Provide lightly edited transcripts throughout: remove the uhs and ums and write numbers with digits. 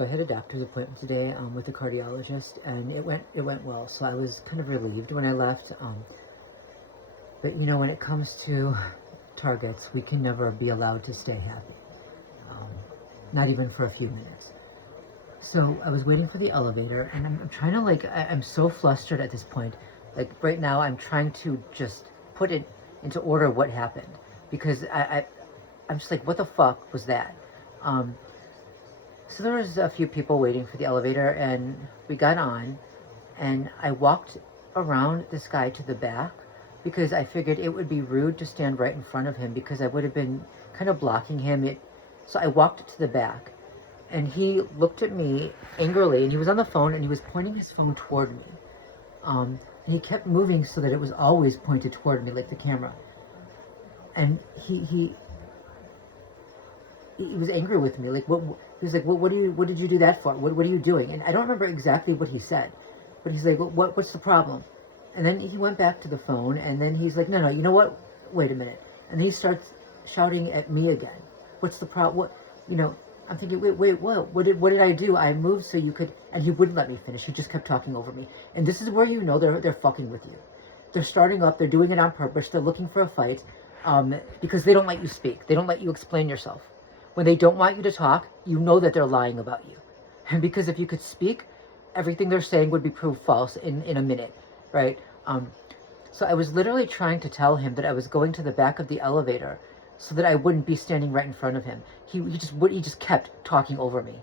So I had a doctor's appointment today with a cardiologist, and it went well. So I was kind of relieved when I left. But you know, when it comes to targets, we can never be allowed to stay happy, um, not even for a few minutes. So I was waiting for the elevator, and I'm trying to I'm so flustered at this point. Like right now, I'm trying to just put it into order what happened, because I'm just like, what the fuck was that? So there was a few people waiting for the elevator, and we got on, and I walked around this guy to the back because I figured it would be rude to stand right in front of him because I would have been kind of blocking him. So I walked to the back, and he looked at me angrily, and he was on the phone, and he was pointing his phone toward me. And he kept moving so that it was always pointed toward me, like the camera. And he was angry with me. Like, what? He was like, what did you do that for? What are you doing? And I don't remember exactly what he said, but he's like, what's the problem? And then he went back to the phone, and then he's like, no, you know what? Wait a minute. And he starts shouting at me again. What's the problem? What, I'm thinking, wait, what did I do? I moved so you could, and he wouldn't let me finish. He just kept talking over me. And this is where you know they're fucking with you. They're starting up. They're doing it on purpose. They're looking for a fight, because they don't let you speak. They don't let you explain yourself. When they don't want you to talk, you know that they're lying about you. And because if you could speak, everything they're saying would be proved false in a minute, right? So I was literally trying to tell him that I was going to the back of the elevator so that I wouldn't be standing right in front of him. He just kept talking over me.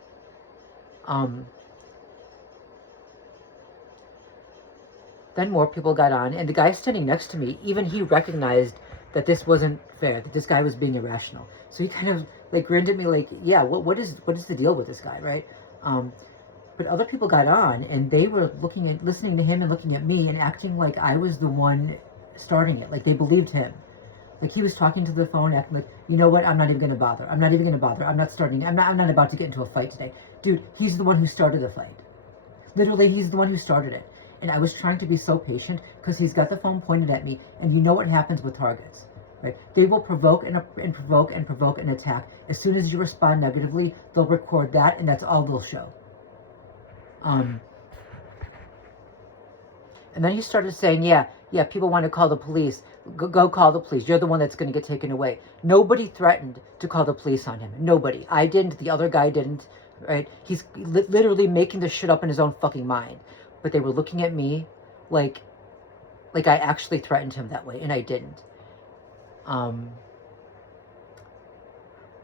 Then more people got on, and the guy standing next to me, even he recognized that this wasn't fair, that this guy was being irrational. So he kind of like grinned at me like, yeah, what is the deal with this guy, right? But other people got on, and they were listening to him and looking at me and acting like I was the one starting it. Like they believed him. Like he was talking to the phone, acting like, you know what, I'm not even going to bother. I'm not starting. I'm not about to get into a fight today. Dude, he's the one who started the fight. Literally, he's the one who started it. And I was trying to be so patient because he's got the phone pointed at me, and you know what happens with targets, right? They will provoke and provoke and provoke an attack. As soon as you respond negatively, they'll record that, and that's all they'll show. And then he started saying, yeah, people want to call the police. Go call the police. You're the one that's going to get taken away. Nobody threatened to call the police on him. Nobody. I didn't. The other guy didn't, right? He's literally making this shit up in his own fucking mind. But they were looking at me like I actually threatened him that way, and I didn't.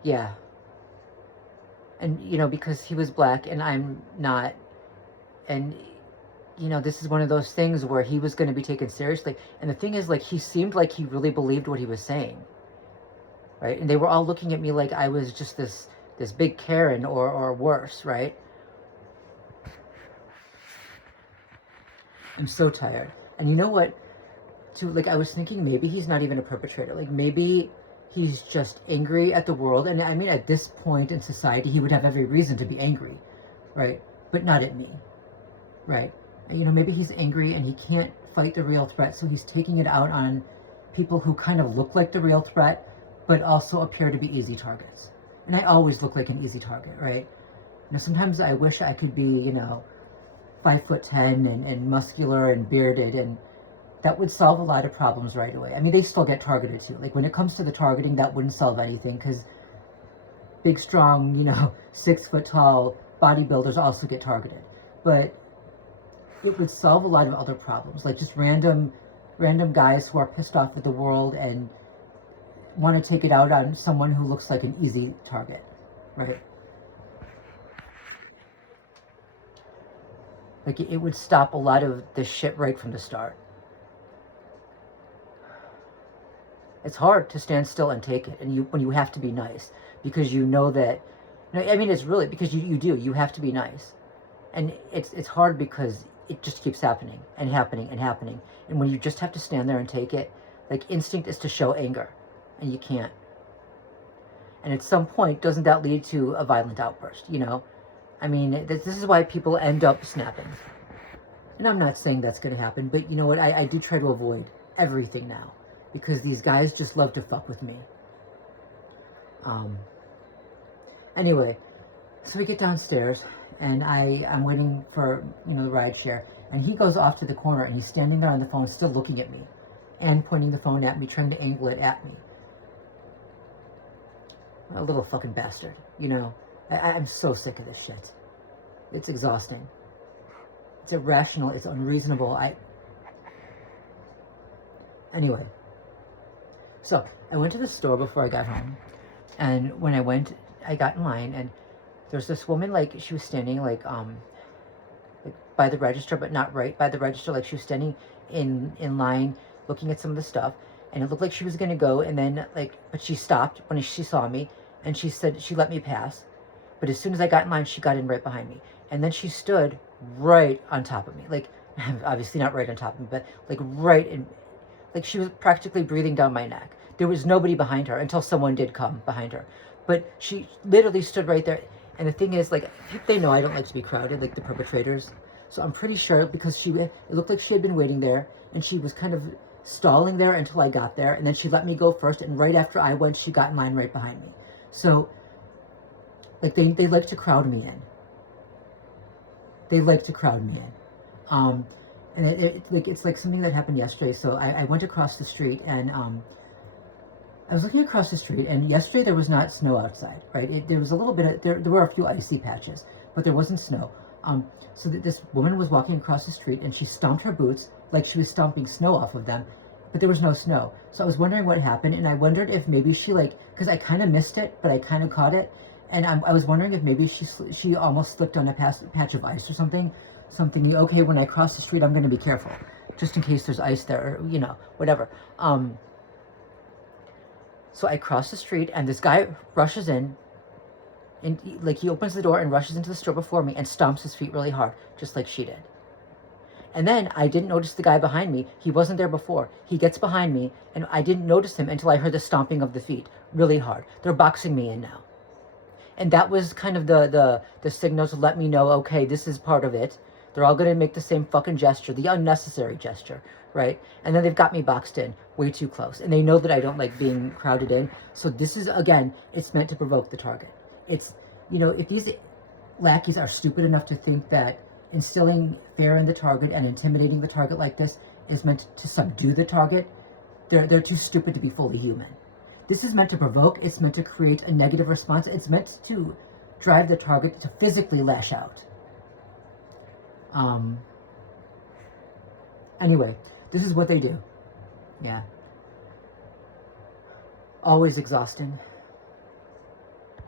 Yeah. And, because he was black and I'm not, and, this is one of those things where he was going to be taken seriously. And the thing is, like, he seemed like he really believed what he was saying, right? And they were all looking at me like I was just this big Karen or worse, right? I'm so tired. And you know what? I was thinking maybe he's not even a perpetrator. Like, maybe he's just angry at the world. And I mean, at this point in society, he would have every reason to be angry, right? But not at me, right? Maybe he's angry and he can't fight the real threat, so he's taking it out on people who kind of look like the real threat, but also appear to be easy targets. And I always look like an easy target, right? Sometimes I wish I could be, 5'10" and muscular and bearded, and that would solve a lot of problems right away. I mean, they still get targeted too. Like when it comes to the targeting, that wouldn't solve anything because big, strong, 6 foot tall bodybuilders also get targeted. But it would solve a lot of other problems, like just random guys who are pissed off at the world and want to take it out on someone who looks like an easy target, right? Like it would stop a lot of this shit right from the start. It's hard to stand still and take it, and when you have to be nice, because you know that. I mean, it's really because you have to be nice, and it's hard because it just keeps happening and happening and happening, and when you just have to stand there and take it, like instinct is to show anger, and you can't. And at some point, doesn't that lead to a violent outburst? I mean, this is why people end up snapping. And I'm not saying that's going to happen, but you know what? I do try to avoid everything now, because these guys just love to fuck with me. Anyway, so we get downstairs, and I'm waiting for, you know, the ride share, and he goes off to the corner, and he's standing there on the phone, still looking at me, and pointing the phone at me, trying to angle it at me. A little fucking bastard, you know. I'm so sick of this shit. It's exhausting. It's irrational. It's unreasonable. Anyway. So, I went to the store before I got home. And when I went, I got in line, and there's this woman, like, she was standing, like by the register, but not right by the register. Like, she was standing in line, looking at some of the stuff. And it looked like she was going to go, and then, like, but she stopped when she saw me. And she said, she let me pass. But as soon as I got in line, she got in right behind me. And then she stood right on top of me. Like, obviously not right on top of me, but like right in, like she was practically breathing down my neck. There was nobody behind her until someone did come behind her. But she literally stood right there. And the thing is, like, they know I don't like to be crowded, like the perpetrators. So I'm pretty sure, because it looked like she had been waiting there, and she was kind of stalling there until I got there. And then she let me go first. And right after I went, she got in line right behind me. So, like, they like to crowd me in. They like to crowd me in. And it's like something that happened yesterday. So I went across the street, and I was looking across the street, and yesterday there was not snow outside, right? There was a little bit, there were a few icy patches, but there wasn't snow. So this woman was walking across the street, and she stomped her boots like she was stomping snow off of them, but there was no snow. So I was wondering what happened, and I wondered if maybe she, like, because I kind of missed it, but I kind of caught it, and I was wondering if maybe she almost slipped on a patch of ice or something. So I'm thinking, okay, when I cross the street, I'm going to be careful, just in case there's ice there, or, you know, whatever. So I cross the street, and this guy rushes in, and he opens the door and rushes into the store before me and stomps his feet really hard, just like she did. And then I didn't notice the guy behind me. He wasn't there before. He gets behind me, and I didn't notice him until I heard the stomping of the feet really hard. They're boxing me in now. And that was kind of the signal to let me know, okay, this is part of it. They're all going to make the same fucking gesture, the unnecessary gesture, right? And then they've got me boxed in way too close. And they know that I don't like being crowded in. So this is, again, it's meant to provoke the target. It's, you know, if these lackeys are stupid enough to think that instilling fear in the target and intimidating the target like this is meant to subdue the target, they're too stupid to be fully human. This is meant to provoke. It's meant to create a negative response. It's meant to drive the target to physically lash out. Anyway, this is what they do. Yeah. Always exhausting.